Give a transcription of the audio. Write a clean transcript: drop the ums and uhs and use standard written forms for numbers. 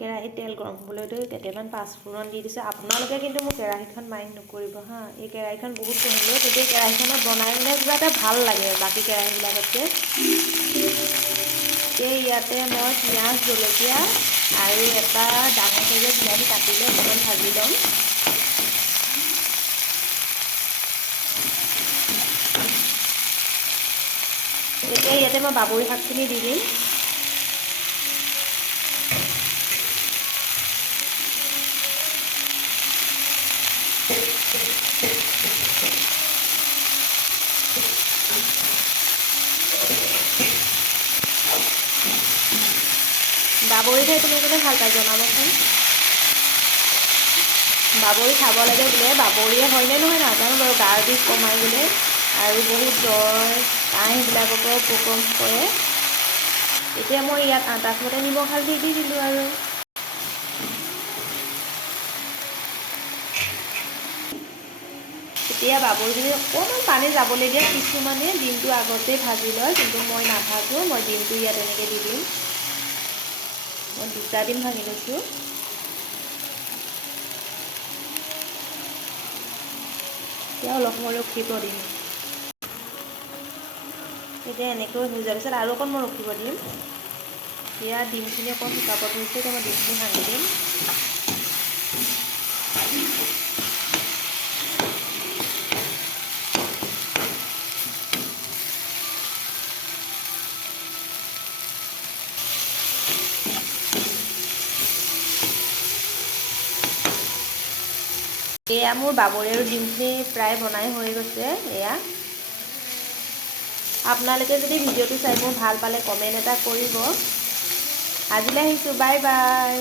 কেৰাহীত তেল গৰম হ'বলৈতো কেইটামান পাঁচফোৰণ দি দিছোঁ। আপোনালোকে কিন্তু মোৰ কেৰাহীখন মাইণ্ড নকৰিব হা, এই কেৰাহীখন বহুত পঢ়িলোঁ, কিন্তু এই কেৰাহীখনত বনাই মানে কিবা এটা ভাল লাগে বাকী কেৰাহীবিলাকতকৈ। ইয়াতে মই পিঁয়াজ, জলকীয়া আৰু এটা ডাঙৰ চাইজৰ বিলাহী কাটি লৈ অকণমান ভাজি ল'ম। এতিয়া ইয়াতে মই বাবৰি শাকখিনি দি দিম। বাবৰি খাই কোনে কোনে ভাল পায় জনাবচোন। বাবৰি খাব লাগে বোলে, বাবৰিয়ে হয়নে নহয় নাজানো বাৰু, গাৰ বিষ কমাই বোলে আৰু বহুত জ্বৰ কাহ সেইবিলাকতো উপশম কৰে। এতিয়া মই ইয়াত আন্দাজমতে নিমখ হালধি দি দিলোঁ আৰু। এতিয়া বাবৰিখিনি অকণমান পানী যাবলৈ দিয়ে, কিছুমানে ডিমটো আগতেই ভাজি লয়, কিন্তু মই নাভাজোঁ, মই ডিমটো ইয়াত এনেকৈ দি দিম। মই 2টা ডিম ভাঙি লৈছোঁ। এতিয়া অলপ সময় ৰখিব দিম। এতিয়া এনেকৈ হৈ যোৱাৰ পিছত আৰু অকণ মই ৰখিব দিম। এতিয়া ডিমখিনি অকণ শুকাব ধৰিছে, এতিয়া মই ডিমখিনি ভাঙি দিম। এয়া মোৰ বাবৰি আৰু ডিমখিনি প্ৰায় বনাই হৈ গৈছে। এয়া আপোনালোকে যদি ভিডিঅ'টো চাই মোৰ ভাল পালে কমেণ্ট এটা কৰিব। আজিলৈ আহিছোঁ, বাই বাই।